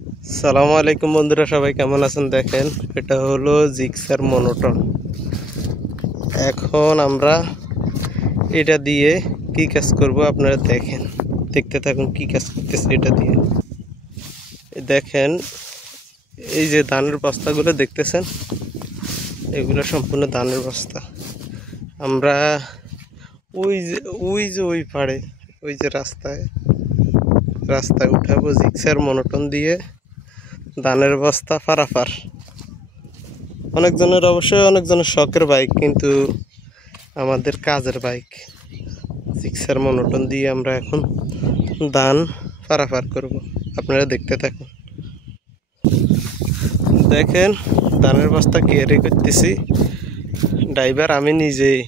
সালামু আলাইকুম বন্ধুরা, সবাই কেমন আছেন? দেখেন, এটা হলো জিক্সার মনোটন। এখন আমরা এটা দিয়ে কি কাজ করব আপনারা দেখতে থাকুন কি কাজ করতেছে এটা দিয়ে। দেখেন, এই যে ধানের বস্তাগুলো দেখতেছেন, এগুলো সম্পূর্ণ ধানের বস্তা। আমরা ওই পাড়ে ওই যে রাস্তায় উঠাবো জিক্সার মনোটন দিয়ে ধানের বস্তা পারাপার। অনেকজনের শখের বাইক, কিন্তু আমাদের কাজের বাইক। জিক্সার মনোটন দিয়ে আমরা এখন ধান পারাপার করব, আপনারা দেখতে থাকুন। দেখেন, ধানের বস্তা ক্যারি করতেছি, ড্রাইভার আমি নিজেই,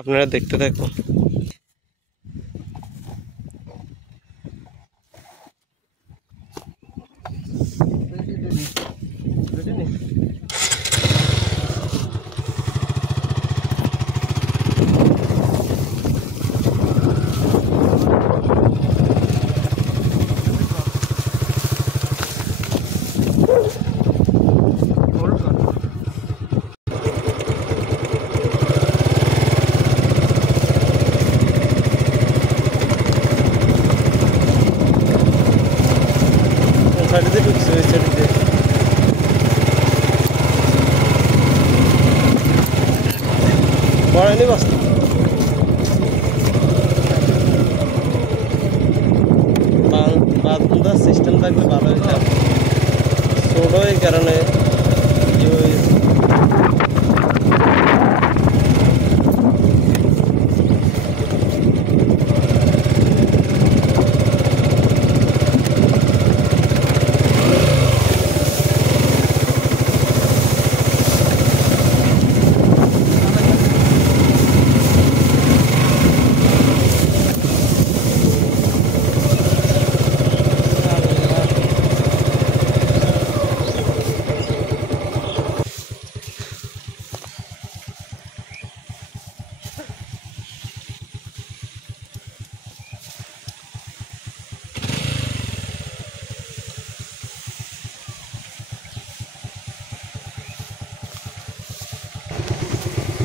আপনারা দেখতে থাকুন। পড়েনি বস্তা বাঁধার সিস্টেম থাকলে ভালো হইতাম, ছোট এই কারণে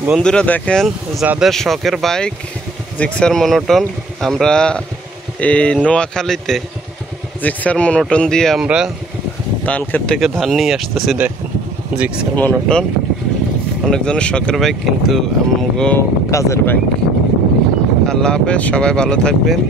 বন্ধুরা দেখেন, যাদের শখের বাইক জিক্সার মনোটন, আমরা এই নোয়াখালীতে জিক্সার মনোটন দিয়ে আমরা ধান ক্ষেত থেকে ধান নিয়ে আসতেছি। দেখেন, জিক্সার মনোটন অনেকজনের শখের বাইক, কিন্তু আমগো কাজের বাইক। আল্লাহ হাফেজ, সবাই ভালো থাকবেন।